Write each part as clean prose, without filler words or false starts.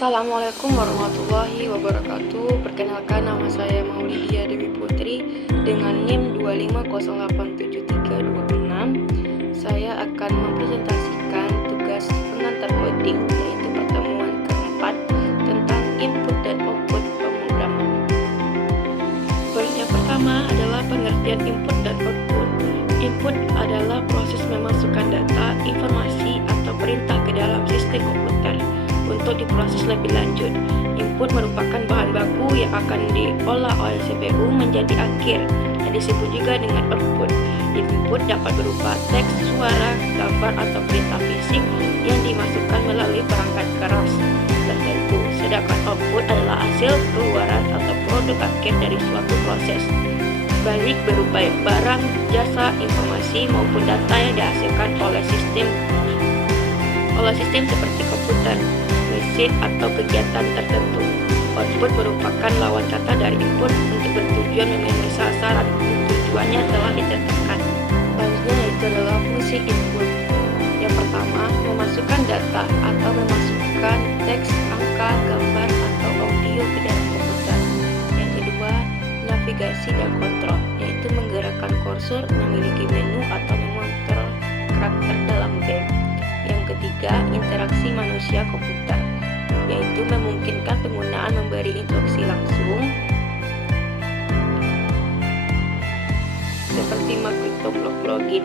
Assalamualaikum warahmatullahi wabarakatuh. Perkenalkan, nama saya Maulidia Dewi Putri dengan NIM 2508736. Saya akan mempresentasikan tugas pengantar coding, yaitu pertemuan keempat tentang input dan output pemrograman. Poin yang pertama adalah pengertian input dan output. Input adalah proses memasukkan data, informasi, atau perintah ke dalam sistem komputer untuk diproses lebih lanjut. Input merupakan bahan baku yang akan diolah oleh CPU menjadi akhir, yang disebut juga dengan output. Input dapat berupa teks, suara, gambar, atau perintah fisik yang dimasukkan melalui perangkat keras tertentu, sedangkan output adalah hasil keluaran atau produk akhir dari suatu proses, baik berupa barang, jasa, informasi, maupun data yang dihasilkan oleh sistem seperti komputer, mesin, atau kegiatan tertentu. Output merupakan lawan kata dari input untuk bertujuan memenuhi sasaran tujuannya telah ditetapkan. Selanjutnya yaitu adalah fungsi input. Yang pertama, memasukkan data atau memasukkan teks, angka, gambar, atau audio ke dalam komputer. Yang kedua, navigasi dan kontrol, yaitu menggerakkan kursor, memiliki menu, atau mengontrol karakter dalam game. Yang ketiga, interaksi manusia komputer, yaitu memungkinkan penggunaan memberi instruksi langsung seperti makroblok login.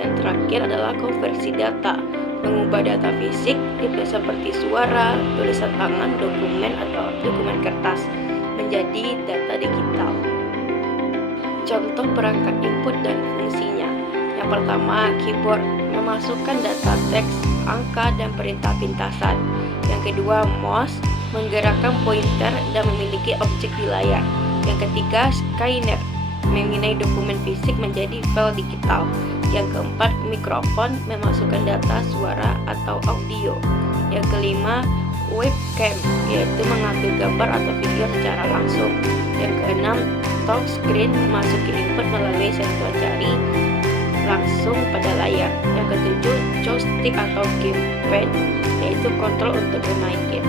Yang terakhir adalah konversi data, mengubah data fisik seperti suara, tulisan tangan, dokumen, atau dokumen kertas menjadi data digital. Contoh perangkat input dan fungsinya. Yang pertama, keyboard, memasukkan data teks, angka, dan perintah pintasan. Yang kedua, mouse, menggerakkan pointer dan memiliki objek di layar. Yang ketiga, scanner, mengenai dokumen fisik menjadi file digital. Yang keempat, mikrofon, memasukkan data, suara, atau audio. Yang kelima, webcam, yaitu mengambil gambar atau video secara langsung. Yang keenam, touchscreen, memasuki input melalui sensor jari langsung pada layar. Yang ketujuh, joystick atau gamepad, yaitu kontrol untuk bermain game.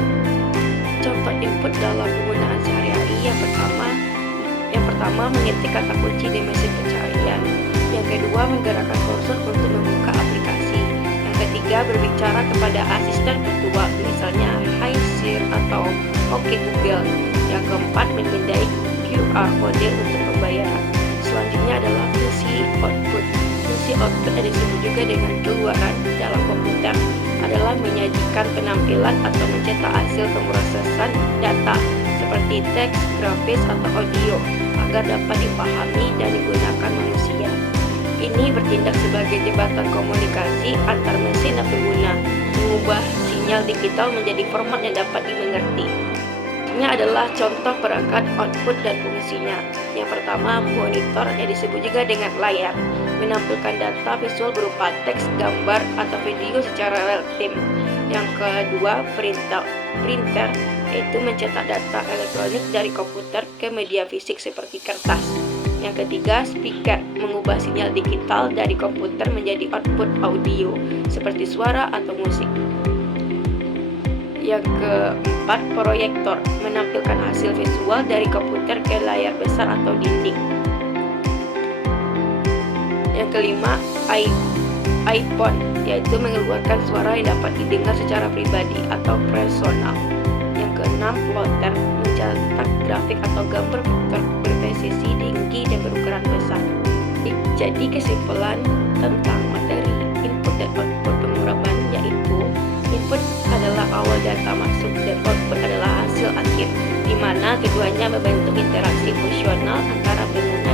Contoh input dalam penggunaan sehari-hari. Yang pertama, mengetik kata kunci di mesin pencarian. Yang kedua, menggerakkan kursor untuk membuka aplikasi. Yang ketiga, berbicara kepada asisten virtual, misalnya Hi Siri atau Oke Google. Yang keempat, memindai QR kode untuk pembayaran. Selanjutnya adalah fungsi output. Fungsi output yang disebut juga dengan keluaran dalam komputer adalah menyajikan penampilan atau mencetak hasil pemrosesan data seperti teks, grafis, atau audio agar dapat dipahami dan digunakan manusia. Ini bertindak sebagai jembatan komunikasi antar mesin dan pengguna, mengubah sinyal digital menjadi format yang dapat dimengerti. Ini adalah contoh perangkat output dan fungsinya. Yang pertama, monitor yang disebut juga dengan layar, menampilkan data visual berupa teks, gambar, atau video secara real time. Yang kedua, printer, yaitu mencetak data elektronik dari komputer ke media fisik seperti kertas. Yang ketiga, speaker, mengubah sinyal digital dari komputer menjadi output audio seperti suara atau musik. Yang keempat, proyektor, menampilkan hasil visual dari komputer ke layar besar atau dinding. Yang kelima, iPhone, yaitu mengeluarkan suara yang dapat didengar secara pribadi atau personal. Yang keenam, plotter, mencetak grafik atau gambar berpresisi tinggi dan berukuran besar. Jadi kesimpulan tentang materi input dan output pemrograman yaitu input adalah awal data masuk dan output adalah hasil akhir, di mana keduanya membentuk interaksi fungsional antara pengguna